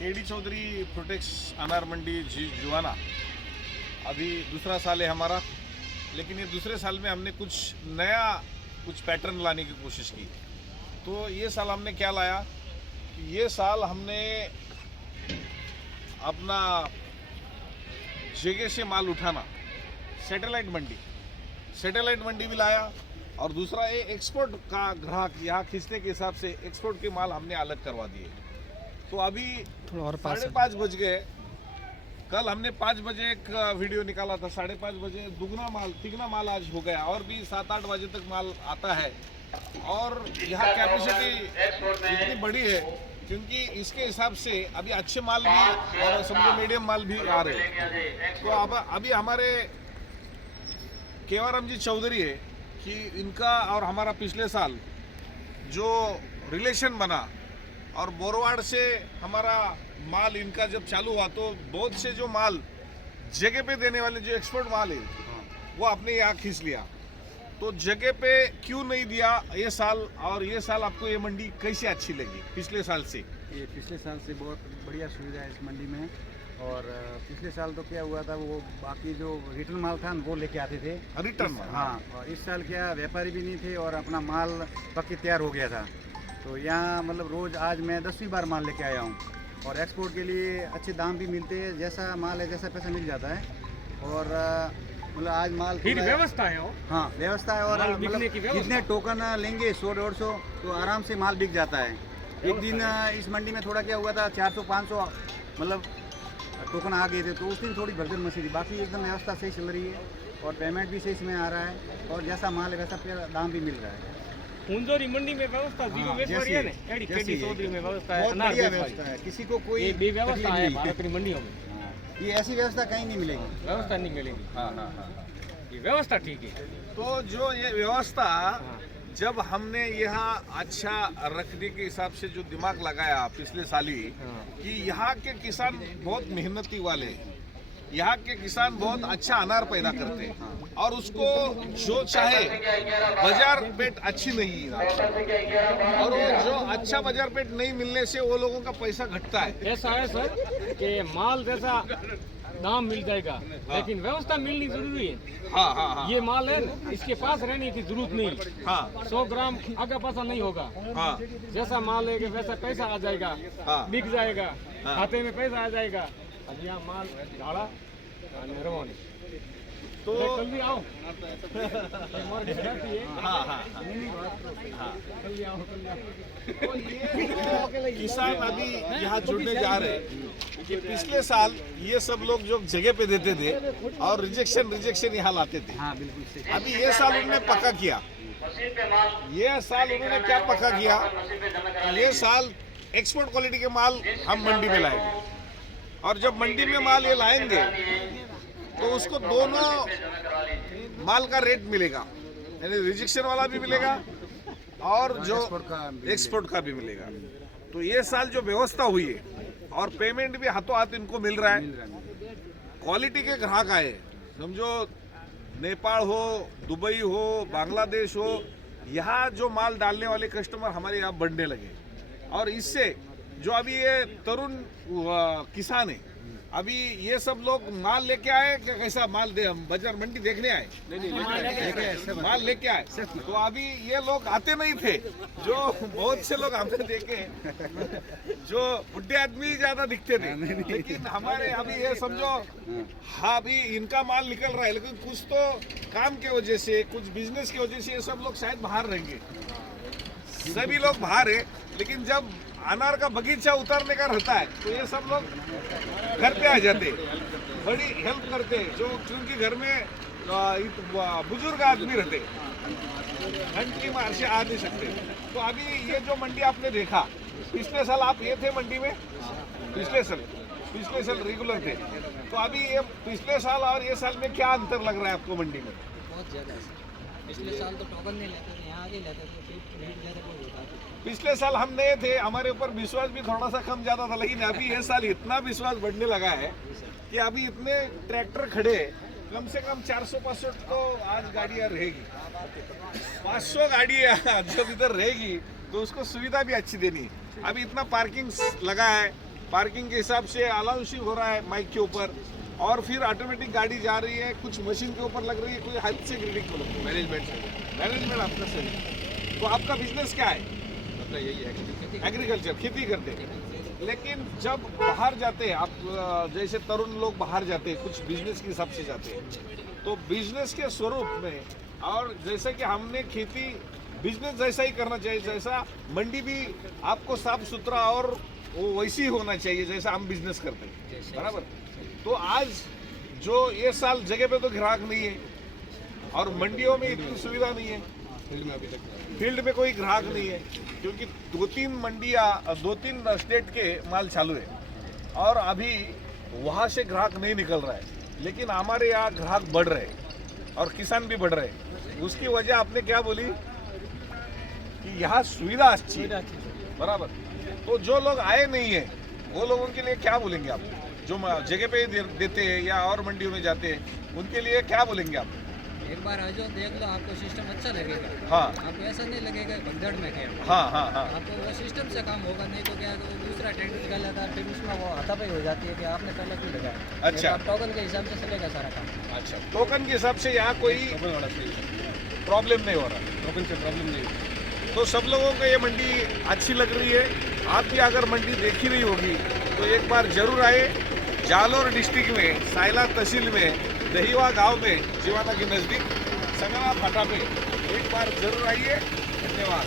KD Chaudhary प्रोटेक्स अनार मंडी Juana अभी दूसरा साल है हमारा, लेकिन ये दूसरे साल में हमने कुछ पैटर्न लाने की कोशिश की। तो ये साल हमने क्या लाया कि ये साल हमने अपना जगह से माल उठाना, सैटेलाइट मंडी भी लाया, और दूसरा ये एक्सपोर्ट का ग्राहक यहाँ खींचने के हिसाब से एक्सपोर्ट के माल हमने अलग करवा दिए। तो अभी 5:30 बज गए। कल हमने 5 बजे एक वीडियो निकाला था, 5:30 बजे तिगना माल आज हो गया, और भी 7-8 बजे तक माल आता है। और यहाँ कैपेसिटी इतनी बड़ी है क्योंकि इसके हिसाब से अभी अच्छे माल भी और समझो मीडियम माल भी आ रहे हैं। तो अब अभी हमारे केवरम जी चौधरी है कि इनका और हमारा पिछले साल जो रिलेशन बना, और बोरवाड़ से हमारा माल इनका जब चालू हुआ तो बहुत से जो माल जगह पे देने वाले जो एक्सपोर्ट माल है वो आपने यहाँ खींच लिया। तो जगह पे क्यों नहीं दिया ये साल, और ये साल आपको ये मंडी कैसे अच्छी लगी पिछले साल से? ये पिछले साल से बहुत बढ़िया सुविधा है इस मंडी में। और पिछले साल तो क्या हुआ था, वो बाकी जो रिटर्न माल था वो लेके आते थे रिटर्न माल। हाँ, और इस साल क्या व्यापारी भी नहीं थे और अपना माल पक्के तैयार हो गया था। तो यहाँ मतलब रोज़ आज मैं 10वीं बार माल लेके आया हूँ, और एक्सपोर्ट के लिए अच्छे दाम भी मिलते हैं, जैसा माल है जैसा पैसा मिल जाता है। और मतलब आज माल फिर व्यवस्था है वो। हाँ, व्यवस्था है। और मतलब जितने टोकन लेंगे 100-150 तो आराम से माल बिक जाता है। एक दिन इस मंडी में थोड़ा क्या हुआ था, 400-500 मतलब टोकन आ गए थे, तो उस दिन थोड़ी भगदड़ मची थी। बाकी एकदम व्यवस्था सही चल रही है और पेमेंट भी सही समय आ रहा है, और जैसा माल है वैसा दाम भी मिल रहा है। कुंजोरी मंडी में व्यवस्था जीरो व्यापारी है ना, केडी चौधरी में व्यवस्था है, बहुत बढ़िया व्यवस्था है, किसी को कोई ये व्यवस्था है भारत की मंडियों में। ये ऐसी व्यवस्था कहीं नहीं मिलेगी, व्यवस्था नहीं मिलेगी। हाँ, ये व्यवस्था ठीक है। तो जो ये व्यवस्था जब हमने यहाँ अच्छा रखने के हिसाब से जो दिमाग लगाया पिछले साल ही कि यहाँ के किसान बहुत मेहनती वाले हैं, यहाँ के किसान बहुत अच्छा अनार पैदा करते हैं, और उसको जो चाहे बाजार पेट अच्छी नहीं है, और वो जो अच्छा बाजार पेट नहीं मिलने से वो लोगों का पैसा घटता है। ऐसा है सर कि माल जैसा दाम मिल जाएगा, लेकिन व्यवस्था मिलनी जरूरी है। हाँ। ये माल है ना, इसके पास रहने की जरूरत नहीं। हाँ, 100 ग्राम आगा पासा नहीं होगा। हाँ, जैसा माल है वैसा पैसा आ जाएगा, हाँ। बिक जाएगा, खाते में पैसा आ जाएगा। अब यहाँ माल झाड़ा रवानी तो कल भी आओ। हाँ। कल भी आओ। तो ये जो किसान अभी यहाँ जुड़ने जा रहे हैं कि पिछले साल ये सब लोग जो जगह पे देते थे और रिजेक्शन यहाँ लाते थे। हाँ बिल्कुल सही। अभी ये साल उन्होंने पक्का किया। ये साल उन्होंने क्या पक्का किया, ये साल एक्सपोर्ट क्वालिटी के माल हम मंडी में लाएंगे, और जब मंडी में माल ये लाएंगे तो उसको दोनों माल का रेट मिलेगा, यानी रिजेक्शन वाला भी मिलेगा और जो एक्सपोर्ट का भी मिलेगा। तो ये साल जो व्यवस्था हुई है और पेमेंट भी हाथों हाथ इनको मिल रहा है। क्वालिटी के ग्राहक आए, समझो नेपाल हो, दुबई हो, बांग्लादेश हो, यहाँ जो माल डालने वाले कस्टमर हमारे यहाँ बढ़ने लगे। और इससे जो अभी ये तरुण किसान है, अभी ये सब लोग माल लेके आए कि कैसा माल दे, हम बाजार मंडी देखने आए? नहीं, माल लेके आए। तो अभी ये लोग आते नहीं थे, जो बहुत से लोग हमने देखे जो बुढ़े आदमी ज्यादा दिखते थे, लेकिन हमारे अभी ये समझो, हाँ अभी इनका माल निकल रहा है, लेकिन कुछ तो काम के वजह से, कुछ बिजनेस की वजह से ये सब लोग शायद बाहर रहेंगे। सभी लोग बाहर है, लेकिन जब अनार का बगीचा उतारने का रहता है तो ये सब लोग घर पे आ जाते, बड़ी हेल्प करते, जो क्योंकि घर में बुजुर्ग आदमी रहते, ठंड की मार से आ नहीं सकते। तो अभी ये जो मंडी आपने देखा, पिछले साल आप ये थे मंडी में, पिछले साल रेगुलर थे, तो अभी ये पिछले साल और ये साल में क्या अंतर लग रहा है आपको मंडी में? बहुत ज़्यादा है। पिछले साल तो टोकन नहीं लेते थे, यहाँ आगे लेते थे, फिर रेट ज़्यादा बहुत होता था। पिछले साल हम नए थे, हमारे ऊपर विश्वास भी थोड़ा सा कम ज़्यादा था, लेकिन अभी ये साल इतना विश्वास बढ़ने लगा है कि अभी इतने ट्रैक्टर खड़े, कम से कम 400-500 तो आज गाड़ियाँ रहेगी, 500 गाड़ियाँ जब इधर रहेगी तो उसको सुविधा भी अच्छी देनी है। अभी इतना पार्किंग लगा है, पार्किंग के हिसाब से अलाउंसिंग हो रहा है माइक के ऊपर, और फिर ऑटोमेटिक गाड़ी जा रही है, कुछ मशीन के ऊपर लग रही है, कोई हद से क्रिटिकल मैनेजमेंट आपका सही। तो आपका बिजनेस क्या है? अपना यही है एग्रीकल्चर, खेती करते हैं। लेकिन जब बाहर जाते हैं आप, जैसे तरुण लोग बाहर जाते हैं, कुछ बिजनेस के हिसाब से जाते हैं, तो बिजनेस के स्वरूप में, और जैसे कि हमने खेती बिजनेस जैसा ही करना चाहिए, जैसा मंडी भी आपको साफ सुथरा और वो वैसी ही होना चाहिए जैसा हम बिजनेस करते हैं, बराबर। तो आज जो ये साल जगह पे तो ग्राहक नहीं है, और मंडियों में इतनी सुविधा नहीं है, फील्ड में कोई ग्राहक नहीं है, क्योंकि 2-3 मंडियाँ 2-3 स्टेट के माल चालू है, और अभी वहाँ से ग्राहक नहीं निकल रहा है। लेकिन हमारे यहाँ ग्राहक बढ़ रहे हैं और किसान भी बढ़ रहे हैं। उसकी वजह आपने क्या बोली कि यहाँ सुविधा अच्छी है, बराबर। तो जो लोग आए नहीं है वो लोगों के लिए क्या बोलेंगे आप, जो जगह पे देते हैं या और मंडियों में जाते हैं, उनके लिए क्या बोलेंगे आप? एक बार आ जाओ, देख लो, आपको सिस्टम अच्छा लगेगा। हाँ, आपको ऐसा नहीं लगेगा भगदड़ में क्या। हाँ, आपको वो सिस्टम से काम होगा, नहीं तो क्या तो दूसरा टेंडर निकाल जाता है, फिर उसमें वो हाथापाई हो जाती है कि आपने पहले क्यों लगाया। अच्छा। आप टोकन के हिसाब से चलेगा सारा काम। अच्छा, टोकन के हिसाब से यहाँ कोई प्रॉब्लम नहीं हो रहा, टोकन से प्रॉब्लम नहीं। तो सब लोगों को ये मंडी अच्छी लग रही है। आप भी अगर मंडी देखी नहीं होगी तो एक बार जरूर आए। जालोर डिस्ट्रिक्ट में सायला तहसील में दहीवा गांव में जीवाना के नज़दीक संगना फाटा पे एक बार जरूर आइए। धन्यवाद।